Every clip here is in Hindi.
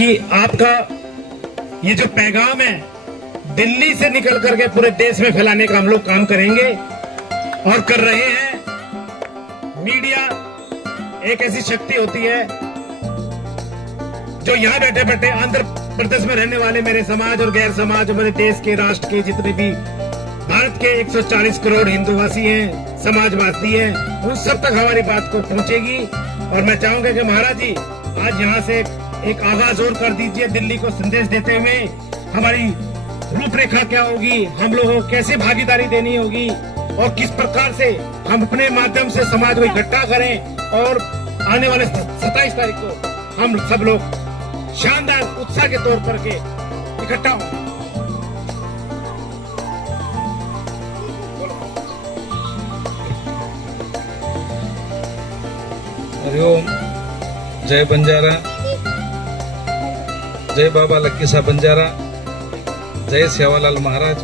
कि आपका ये जो पैगाम है दिल्ली से निकल करके पूरे देश में फैलाने का हम लोग काम करेंगे और कर रहे हैं। मीडिया एक ऐसी शक्ति होती है जो यहां बैठे बैठे आंध्र प्रदेश में रहने वाले मेरे समाज और गैर समाज, मेरे देश के, राष्ट्र के जितने भी भारत के 140 करोड़ हिंदूवासी हैं, समाजवासी हैं, उन सब तक हमारी बात को पहुंचेगी। और मैं चाहूंगा कि महाराज जी आज यहाँ से एक आगाज और कर दीजिए दिल्ली को संदेश देते हुए। हमारी रूपरेखा क्या होगी, हम लोगों को कैसे भागीदारी देनी होगी और किस प्रकार से हम अपने माध्यम से समाज को इकट्ठा करें और आने वाले 27 तारीख को हम सब लोग शानदार उत्साह के तौर पर के इकट्ठा हों। हरिओम, जय बंजारा, जय बाबा लक्की साहब बंजारा, जय सेवालाल महाराज,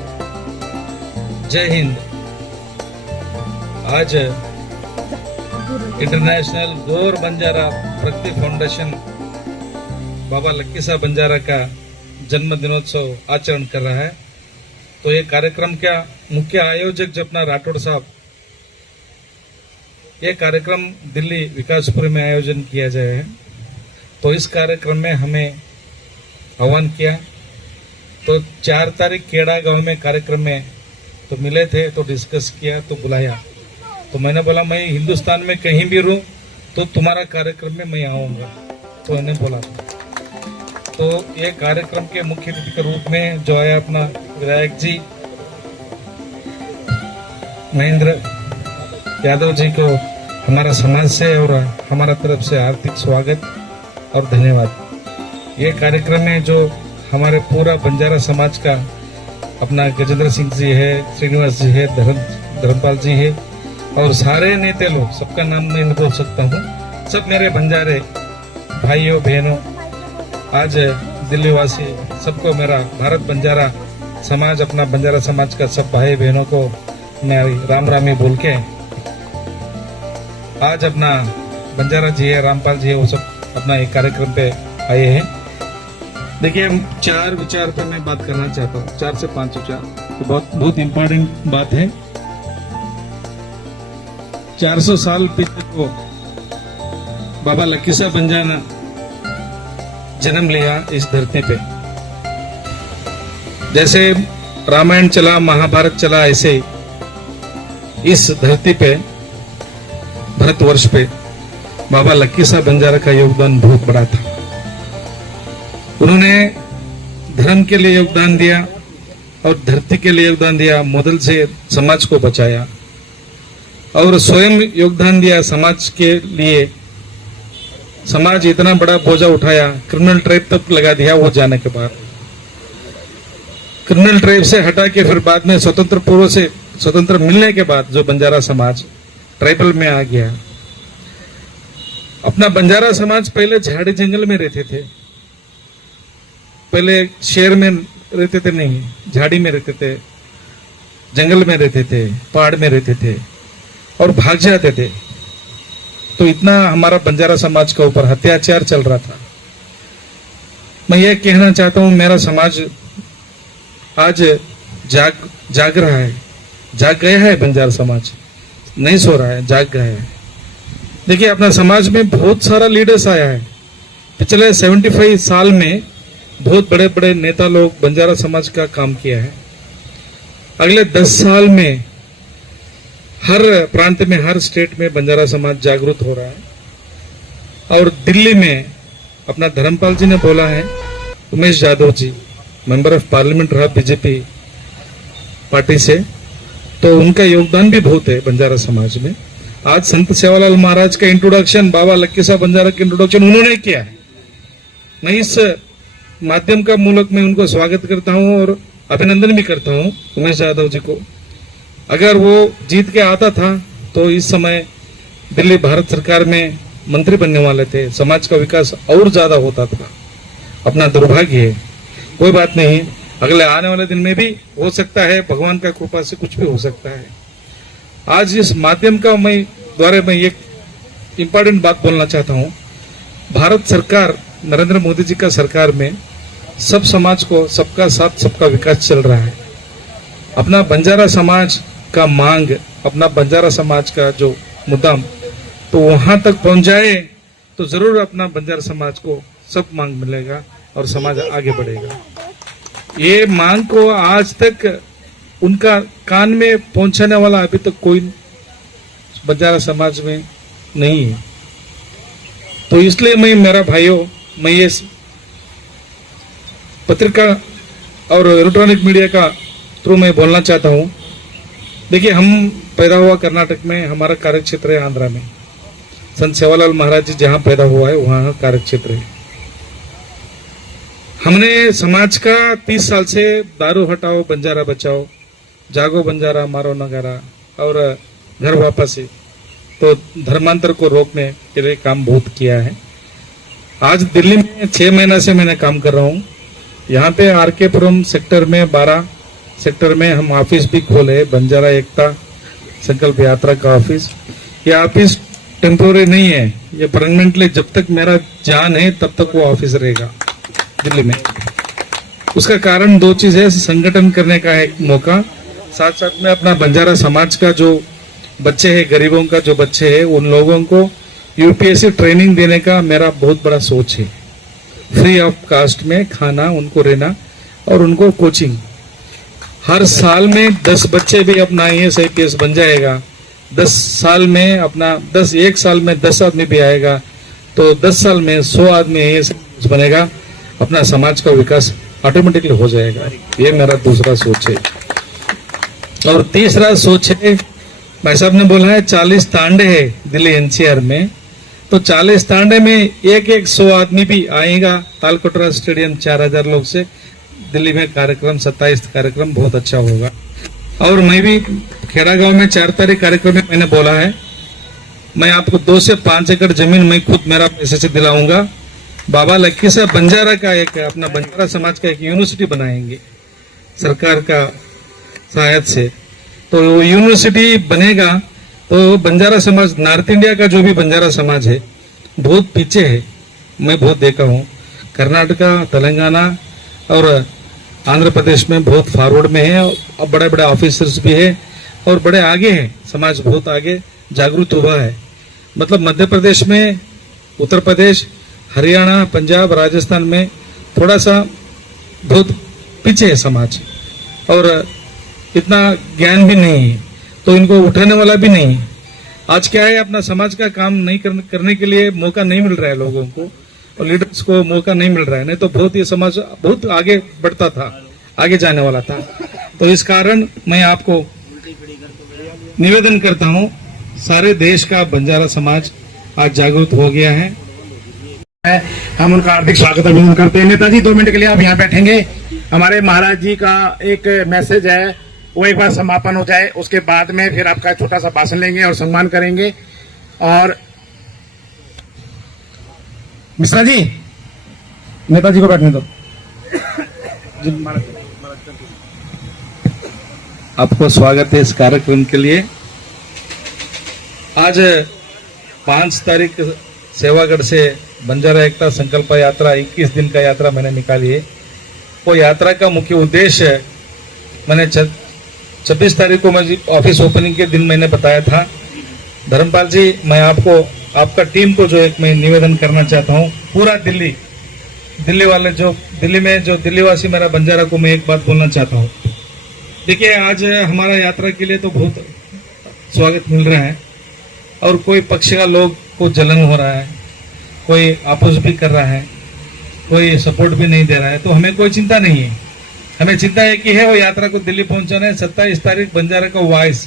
जय हिंद। आज इंटरनेशनल गौर बंजारा प्रगति फाउंडेशन बाबा लक्की साहब बंजारा का जन्म दिनोत्सव आचरण कर रहा है। तो ये कार्यक्रम का मुख्य आयोजक जो अपना राठौड़ साहब, ये कार्यक्रम दिल्ली विकासपुरी में आयोजन किया जाए है। तो इस कार्यक्रम में हमें आह्वान किया। तो 4 तारीख केड़ा गांव में कार्यक्रम में तो मिले थे, तो डिस्कस किया, तो बुलाया। तो मैंने बोला मैं हिंदुस्तान में कहीं भी रहूं तो तुम्हारा कार्यक्रम में मैं आऊंगा। तो इन्हें बोला। तो ये कार्यक्रम के मुख्य अतिथि के रूप में जो है अपना विधायक जी महेंद्र यादव जी को हमारा समाज से और हमारा तरफ से हार्दिक स्वागत और धन्यवाद। ये कार्यक्रम में जो हमारे पूरा बंजारा समाज का अपना गजेंद्र सिंह जी है, श्रीनिवास जी है, धर्मपाल जी है और सारे नेता लोग, सबका नाम मैं नहीं बोल सकता हूँ। सब मेरे बंजारे भाइयों बहनों, आज दिल्ली वासी सबको मेरा भारत बंजारा समाज, अपना बंजारा समाज का सब भाई बहनों को मैं राम रामी बोल के आज अपना बंजारा जी है, रामपाल जी है, वो सब अपना एक कार्यक्रम पे आए हैं। देखिए हम 4 विचार पे मैं बात करना चाहता हूँ, 4 से 5 विचार। तो बहुत इम्पोर्टेंट बात है। 400 साल पीछे को बाबा लक्की साहब बंजारा जन्म लिया इस धरती पे। जैसे रामायण चला, महाभारत चला, ऐसे इस धरती पे भारतवर्ष पे बाबा लक्की साहब बंजारा का योगदान बहुत बड़ा था। उन्होंने धर्म के लिए योगदान दिया और धरती के लिए योगदान दिया, मॉडल से समाज को बचाया और स्वयं योगदान दिया समाज के लिए। समाज इतना बड़ा बोझा उठाया, क्रिमिनल ट्रैप तक लगा दिया। वो जाने के बाद क्रिमिनल ट्रैप से हटा के फिर बाद में स्वतंत्र पूर्व से स्वतंत्र मिलने के बाद जो बंजारा समाज ट्राइबल में आ गया। अपना बंजारा समाज पहले झाड़ी जंगल में रहते थे, पहले शहर में रहते थे नहीं, झाड़ी में रहते थे, जंगल में रहते थे, पहाड़ में रहते थे और भाग जाते थे। तो इतना हमारा बंजारा समाज के ऊपर अत्याचार चल रहा था। मैं ये कहना चाहता हूं, मेरा समाज आज जाग रहा है, जाग गया है। बंजारा समाज नहीं सो रहा है, जाग गया है। देखिए अपना समाज में बहुत सारा लीडर्स आया है। पिछले 75 साल में बहुत बड़े बड़े नेता लोग बंजारा समाज का काम किया है। अगले 10 साल में हर प्रांत में, हर स्टेट में बंजारा समाज जागरूक हो रहा है। और दिल्ली में अपना धर्मपाल जी ने बोला है, Umesh Yadav ji member of parliament रहा बीजेपी पार्टी से, तो उनका योगदान भी बहुत है बंजारा समाज में। आज संत सेवालाल महाराज का इंट्रोडक्शन, बाबा लक्की साहब बंजारा का इंट्रोडक्शन उन्होंने किया है। मैं इस माध्यम का मूलक में उनको स्वागत करता हूं और अभिनंदन भी करता हूं उमेश यादव जी को। अगर वो जीत के आता था तो इस समय दिल्ली भारत सरकार में मंत्री बनने वाले थे, समाज का विकास और ज्यादा होता था। अपना दुर्भाग्य है, कोई बात नहीं, अगले आने वाले दिन में भी हो सकता है, भगवान का कृपा से कुछ भी हो सकता है। आज इस माध्यम का द्वारा मैं एक इम्पोर्टेंट बात बोलना चाहता हूं। भारत सरकार नरेंद्र मोदी जी का सरकार में सब समाज को सबका साथ सबका विकास चल रहा है। अपना बंजारा समाज का मांग, अपना बंजारा समाज का जो मुद्दा तो वहां तक पहुंच जाए तो जरूर अपना बंजारा समाज को सब मांग मिलेगा और समाज आगे बढ़ेगा। ये मांग को आज तक उनका कान में पहुंचाने वाला अभी तक कोई बंजारा समाज में नहीं है। तो इसलिए मेरा भाइयों, मैं ये पत्रिका और इलेक्ट्रॉनिक मीडिया का थ्रू मैं बोलना चाहता हूँ। देखिए, हम पैदा हुआ कर्नाटक में, हमारा कार्य क्षेत्र है आंध्रा में। संत सेवालाल महाराज जी जहाँ पैदा हुआ है वहाँ कार्य क्षेत्र है। हमने समाज का 30 साल से दारू हटाओ बंजारा बचाओ, जागो बंजारा मारो नगारा और घर वापसी, तो धर्मांतर को रोकने के लिए काम बहुत किया है। आज दिल्ली में 6 महीना से मैंने काम कर रहा हूँ। यहाँ पे आरके पुरम सेक्टर में 12 सेक्टर में हम ऑफिस भी खोले, बंजारा एकता संकल्प यात्रा का ऑफिस। ये ऑफिस टेम्पोररी नहीं है, ये परमानेंटली जब तक मेरा जान है तब तक वो ऑफिस रहेगा दिल्ली में। उसका कारण 2 चीज है, संगठन करने का एक मौका, साथ साथ में अपना बंजारा समाज का जो बच्चे हैं, गरीबों का जो बच्चे हैं, उन लोगों को यूपीएससी ट्रेनिंग देने का मेरा बहुत बड़ा सोच है। फ्री ऑफ कास्ट में खाना, उनको रहना और उनको कोचिंग। हर साल में 10 बच्चे भी अपना आईएएस आईपीएस बन जाएगा। 10 साल में अपना 1 साल में 10 आदमी भी आएगा तो 10 साल में 100 आदमी आईएएस बनेगा। अपना समाज का विकास ऑटोमेटिकली हो जाएगा। ये मेरा दूसरा सोच है। और तीसरा सोच है, भाई साहब ने बोला है 40 तांडे है दिल्ली एनसीआर में, तो 40 तांडे में एक 100 आदमी भी आएगा। तालकटोरा स्टेडियम 4000 लोग से दिल्ली में कार्यक्रम 27 कार्यक्रम बहुत अच्छा होगा। और मैं भी खेड़ा गांव में 4 तारीख कार्यक्रम में मैंने बोला है, मैं आपको 2 से 5 एकड़ जमीन मैं खुद मेरा पैसे से दिलाऊंगा। बाबा लक्की साहब बंजारा का एक अपना बंजारा समाज का एक यूनिवर्सिटी बनाएंगे सरकार का सहायता से। तो वो यूनिवर्सिटी बनेगा तो बंजारा समाज, नॉर्थ इंडिया का जो भी बंजारा समाज है बहुत पीछे है। मैं बहुत देखा हूँ, कर्नाटका, तेलंगाना और आंध्र प्रदेश में बहुत फॉरवर्ड में है। अब बड़े बड़े ऑफिसर्स भी है और बड़े आगे हैं, समाज बहुत आगे जागरूक हुआ है। मतलब मध्य प्रदेश में, उत्तर प्रदेश, हरियाणा, पंजाब, राजस्थान में थोड़ा सा बहुत पीछे है समाज और इतना ज्ञान भी नहीं है, तो इनको उठाने वाला भी नहीं है। आज क्या है, अपना समाज का काम नहीं करने के लिए मौका नहीं मिल रहा है लोगों को और लीडर्स को मौका नहीं मिल रहा है। नहीं तो बहुत ये समाज बहुत आगे बढ़ता था, आगे जाने वाला था। तो इस कारण मैं आपको निवेदन करता हूं, सारे देश का बंजारा समाज आज जागरूक हो गया है। हम उनका हार्दिक स्वागत अभिनंदन करते हैं। नेताजी 2 मिनट के लिए आप यहाँ बैठेंगे। हमारे महाराज जी का एक मैसेज है, वो एक बार समापन हो जाए, उसके बाद में फिर आपका छोटा सा भाषण लेंगे और सम्मान करेंगे। और मिश्रा जी, नेताजी को बैठने दो। आपको स्वागत है इस कार्यक्रम के लिए। आज 5 तारीख सेवागढ़ से बंजारा एकता संकल्प यात्रा 21 दिन का यात्रा मैंने निकाली है। वो यात्रा का मुख्य उद्देश्य मैंने 26 तारीख को मैं ऑफिस ओपनिंग के दिन मैंने बताया था। धर्मपाल जी, मैं आपको आपका टीम को जो एक मैं निवेदन करना चाहता हूँ, पूरा दिल्ली वाले जो दिल्ली में जो दिल्लीवासी मेरा बंजारा को मैं एक बात बोलना चाहता हूँ। देखिए, आज हमारा यात्रा के लिए तो बहुत स्वागत मिल रहा है और कोई पक्ष का लोग को जलन हो रहा है, कोई अपोज भी कर रहा है, कोई सपोर्ट भी नहीं दे रहा है। तो हमें कोई चिंता नहीं है। हमें चिंता है कि है वो यात्रा को दिल्ली पहुंचाना है। 27 तारीख बंजारा का वॉइस,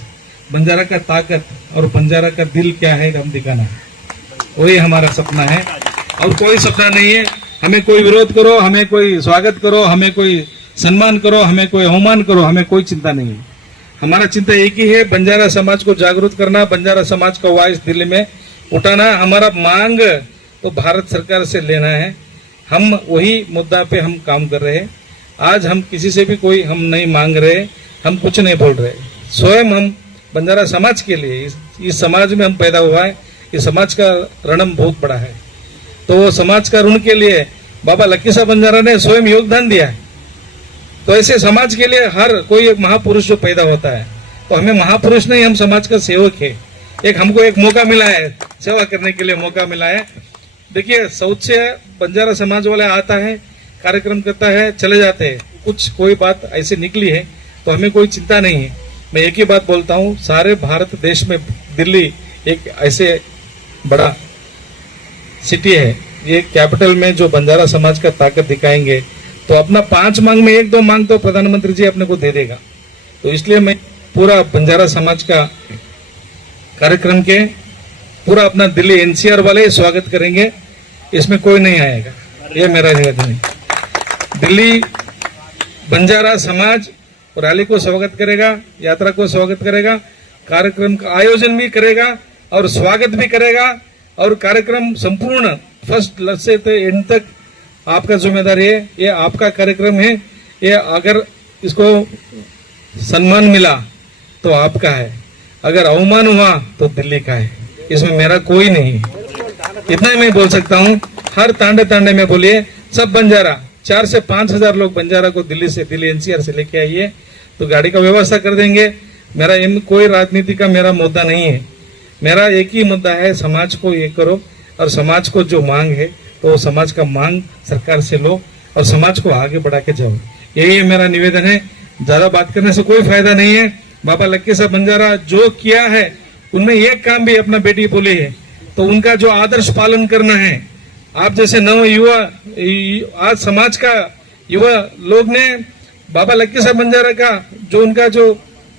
बंजारा का ताकत और बंजारा का दिल क्या है हम दिखाना है, वही हमारा सपना है और कोई सपना नहीं है। हमें कोई विरोध करो, हमें कोई स्वागत करो, हमें कोई सम्मान करो, हमें कोई अवमान करो, हमें कोई चिंता नहीं है। हमारा चिंता एक ही है, बंजारा समाज को जागरूक करना, बंजारा समाज का वॉइस दिल्ली में उठाना। हमारा मांग तो भारत सरकार से लेना है। हम वही मुद्दा पे हम काम कर रहे हैं। आज हम किसी से भी कोई हम नहीं मांग रहे, हम कुछ नहीं बोल रहे। स्वयं हम बंजारा समाज के लिए, इस समाज में हम पैदा हुआ है। इस समाज का रणम बहुत बड़ा है तो वो समाज का ऋण के लिए बाबा लक्की साहब बंजारा ने स्वयं योगदान दिया है। तो ऐसे समाज के लिए हर कोई एक महापुरुष जो पैदा होता है, तो हमें महापुरुष नहीं, हम समाज का सेवक है। एक हमको एक मौका मिला है, सेवा करने के लिए मौका मिला है। देखिए, साउथ से बंजारा समाज वाले आता है, कार्यक्रम करता है, चले जाते हैं। कुछ कोई बात ऐसी निकली है तो हमें कोई चिंता नहीं है। मैं एक ही बात बोलता हूँ, सारे भारत देश में दिल्ली एक ऐसे बड़ा सिटी है, ये कैपिटल में जो बंजारा समाज का ताकत दिखाएंगे तो अपना 5 मांग में 1-2 मांग तो प्रधानमंत्री जी अपने को दे देगा। तो इसलिए मैं पूरा बंजारा समाज का कार्यक्रम के पूरा अपना दिल्ली एनसीआर वाले स्वागत करेंगे, इसमें कोई नहीं आएगा, ये मेरा निवेदन है। दिल्ली बंजारा समाज रैली को स्वागत करेगा, यात्रा को स्वागत करेगा, कार्यक्रम का आयोजन भी करेगा और स्वागत भी करेगा। और कार्यक्रम संपूर्ण फर्स्ट से एंड तक आपका जिम्मेदारी है, ये आपका कार्यक्रम है। ये अगर इसको सम्मान मिला तो आपका है, अगर अवमान हुआ तो दिल्ली का है, इसमें मेरा कोई नहीं है। इतना ही मैं बोल सकता हूँ। हर तांडे तांडे में बोलिए सब बंजारा, 4 से 5 हजार लोग बंजारा को दिल्ली एनसीआर से लेके आइए, तो गाड़ी का व्यवस्था कर देंगे। मेरा कोई राजनीति का मेरा मुद्दा नहीं है, मेरा एक ही मुद्दा है, समाज को ये करो और समाज को जो मांग है तो समाज का मांग सरकार से लो और समाज को आगे बढ़ा के जाओ, यही मेरा निवेदन है। ज्यादा बात करने से कोई फायदा नहीं है। बाबा लक्की साहब बंजारा जो किया है उनमें एक काम भी अपना बेटी बोली है, तो उनका जो आदर्श पालन करना है। आप जैसे नव युवा, आज समाज का युवा लोग ने बाबा लक्की साहब बंजारा का जो उनका जो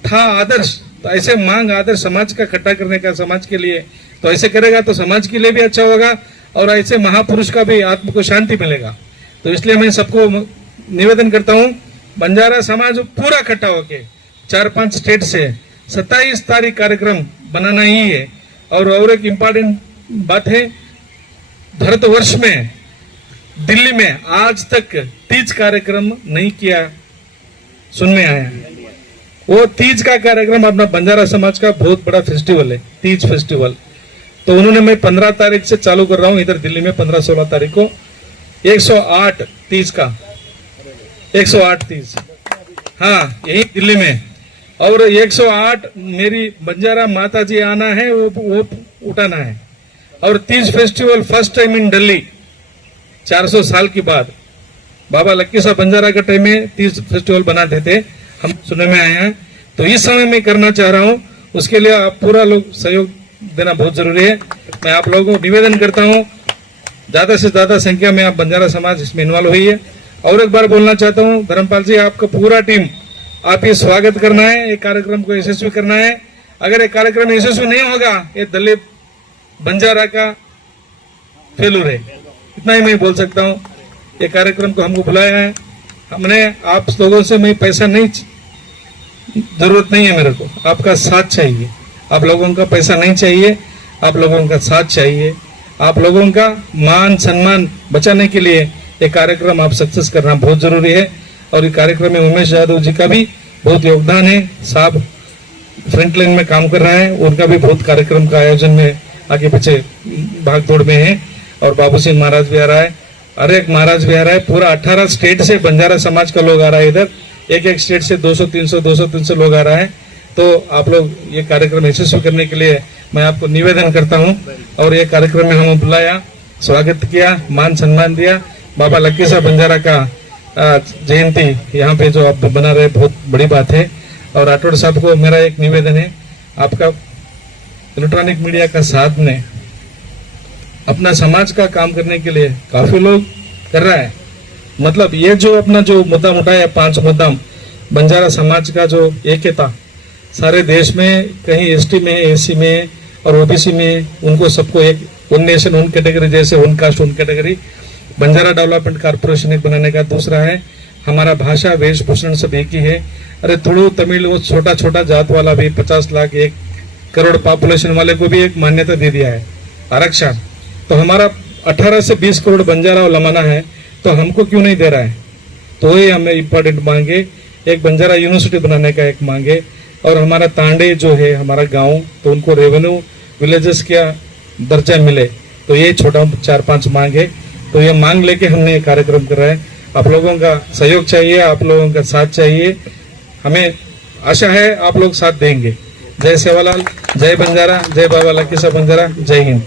था आदर्श, तो ऐसे मांग आदर्श समाज का इकट्ठा करने का समाज के लिए, तो ऐसे करेगा तो समाज के लिए भी अच्छा होगा और ऐसे महापुरुष का भी आत्मा को शांति मिलेगा। तो इसलिए मैं सबको निवेदन करता हूँ, बंजारा समाज पूरा इकट्ठा होके 4-5 स्टेट से 27 तारीख कार्यक्रम बनाना ही है। और एक इम्पोर्टेंट बात है, भारतवर्ष में दिल्ली में आज तक तीज कार्यक्रम नहीं किया, सुन में आया। वो तीज का कार्यक्रम अपना बंजारा समाज का बहुत बड़ा फेस्टिवल है, तीज फेस्टिवल। तो उन्होंने, मैं 15 तारीख से चालू कर रहा हूँ इधर दिल्ली में, 15-16 तारीख को 108 तीज का, 108 तीज, हाँ यही दिल्ली में। और 108 मेरी बंजारा माता जी आना है, वो उठाना है। और Teej festival first time in Delhi, 400 साल के बाद बाबा लक्की साहब बंजारा के टाइम में तीज फेस्टिवल बनाते थे, हम सुनने में आए हैं। तो इस समय मैं करना चाह रहा हूँ, उसके लिए आप पूरा लोग सहयोग देना बहुत जरूरी है। मैं आप लोगों को निवेदन करता हूँ, ज्यादा से ज्यादा संख्या में आप बंजारा समाज इसमें इन्वॉल्व हुई है। और एक बार बोलना चाहता हूँ, धर्मपाल जी, आपका पूरा टीम, आप ये स्वागत करना है, ये कार्यक्रम को यशस्वी करना है। अगर ये कार्यक्रम यशस्वी नहीं होगा, ये दलित बंजारा का फेलूर है, इतना ही मैं बोल सकता हूँ। ये कार्यक्रम को हमको बुलाया है, हमने आप लोगों से, मैं पैसा नहीं, जरूरत नहीं है मेरे को, आपका साथ चाहिए। आप लोगों का पैसा नहीं चाहिए, आप लोगों का साथ चाहिए। आप लोगों का मान सम्मान बचाने के लिए ये कार्यक्रम आप सक्सेस करना बहुत जरूरी है। और ये कार्यक्रम में उमेश यादव जी का भी बहुत योगदान है, साहब फ्रंट लाइन में काम कर रहा है, उनका भी बहुत कार्यक्रम का आयोजन में आगे पीछे भाग दौड़ में है। और बाबू सिंह महाराज भी आ रहा है, हर एक महाराज भी आ रहा है, पूरा 18 स्टेट से बंजारा समाज का लोग आ रहा है इधर, एक स्टेट से 200-300 लोग आ रहा है। तो आप लोग ये कार्यक्रम यशस्वी करने के लिए मैं आपको निवेदन करता हूँ। और ये कार्यक्रम में हमें बुलाया, स्वागत किया, मान सम्मान दिया। बाबा लक्की साहब बंजारा का जयंती यहाँ पे जो आप बना रहे, बहुत बड़ी बात है। और राठौड़ साहब को मेरा एक निवेदन है, आपका इलेक्ट्रॉनिक मीडिया का साथ ने अपना समाज का काम करने के लिए काफी लोग कर रहा है। मतलब ये जो अपना जो मुद्दा उठाया, 5 मुद्दा, बंजारा समाज का जो एकता सारे देश में, कहीं एसटी में, एसी में और ओबीसी में, उनको सबको एक वन नेशन वन कैटेगरी, जैसे one cast one category, Banjara development corporation एक बनाने का। दूसरा है हमारा भाषा वेशभूषण सब एक ही है। अरे तुलु तमिल, वो छोटा छोटा जात वाला भी 50 लाख 1 करोड़ पॉपुलेशन वाले को भी एक मान्यता दे दिया है, आरक्षण। तो हमारा 18 से 20 करोड़ बंजारा और लमाना है, तो हमको क्यों नहीं दे रहा है? तो ये हमें इम्पोर्टेंट मांगे, एक बंजारा यूनिवर्सिटी बनाने का एक मांगे। और हमारा तांडे जो है हमारा गांव, तो उनको रेवेन्यू विलेजेस का दर्जा मिले, तो ये छोटा 4-5 मांग है। तो ये मांग लेके हमने ये कार्यक्रम कर रहे हैं। आप लोगों का सहयोग चाहिए, आप लोगों का साथ चाहिए। हमें आशा है आप लोग साथ देंगे। जय सेवालाल, जय बंजारा, जय बाबा लखीसा बंजारा, जय हिंद।